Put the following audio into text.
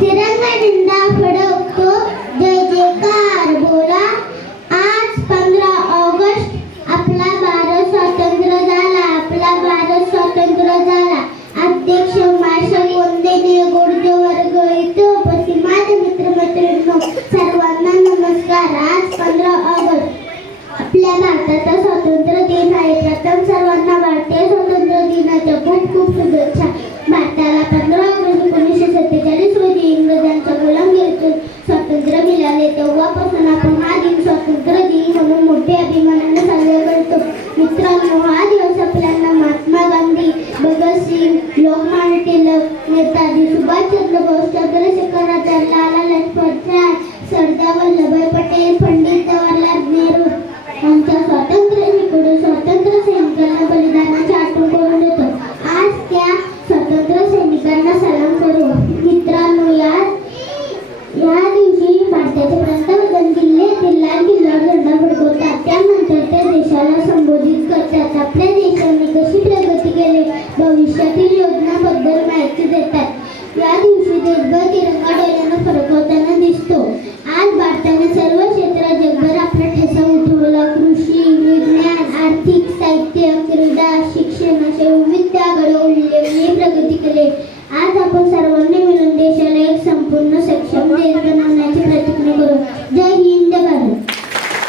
तिरंगा झेंडा फडकतो, जय जयकार बोला. आज 15 ऑगस्ट आपला भारत स्वतंत्र झाला, आपला भारत स्वतंत्र झाला. अध्यक्ष मार्शल वंदनीय गुरुजी वर्ग इथे उपस्थित माझे मित्रमैत्रिणींनो सर्वांना नमस्कार. आज 15 ऑगस्ट आपल्या भारताचा स्वातंत्र्य दिन आहे. प्रथम सर्वांना भारतीय स्वातंत्र्य दिनाच्या खूप खूप शुभेच्छा. भारताला 15 ऑगस्ट 1947 रोजी इंग्रजांच्या गुलामगिरीतून स्वातंत्र्य मिळाले. तेव्हापासून आपण हा दिन स्वातंत्र्य दिन म्हणून मोठ्या अभिमानाने साजरा करतो. मित्रांनो, हा दिवस आपल्याला महात्मा गांधी, भगतसिंग, लोकमान्य टिळक, नेताजी सुभाषचंद्र बोस, चंद्रशेखर आझाद, लाला लजपत राय, सरदार वल्लभभाई पटेल, पंडित जवाहरलाल नेहरू यांच्या स्वातंत्र्य सैनिकांना बलिदानाची आठवण करून देतो. आज त्या स्वातंत्र्य सैनिकांना सलाम करू. मित्रांनो, या दिवशी भारताचे पंतप्रधान दिल्लीतील लाल किल्ल्यावर झेंडा फडकवतात. त्यानंतर ते देशाला संबोधित करतात. आपल्या देशाने कशी प्रगती केली, भविष्यातील योजनांबद्दल माहिती देतात. या दिवशी देशभर तिरंगा डोळ्यानं फडकवताना दिसतो. आज भारताने सर्व क्षेत्रात जगभर आपला ठसा उठवला. कृषी, विज्ञान, आर्थिक, साहित्य, क्रीडा, शिक्षण अशा विविध आघाड्यावर उल्लेखनीय प्रगती केली. आज आपण सर्वांनी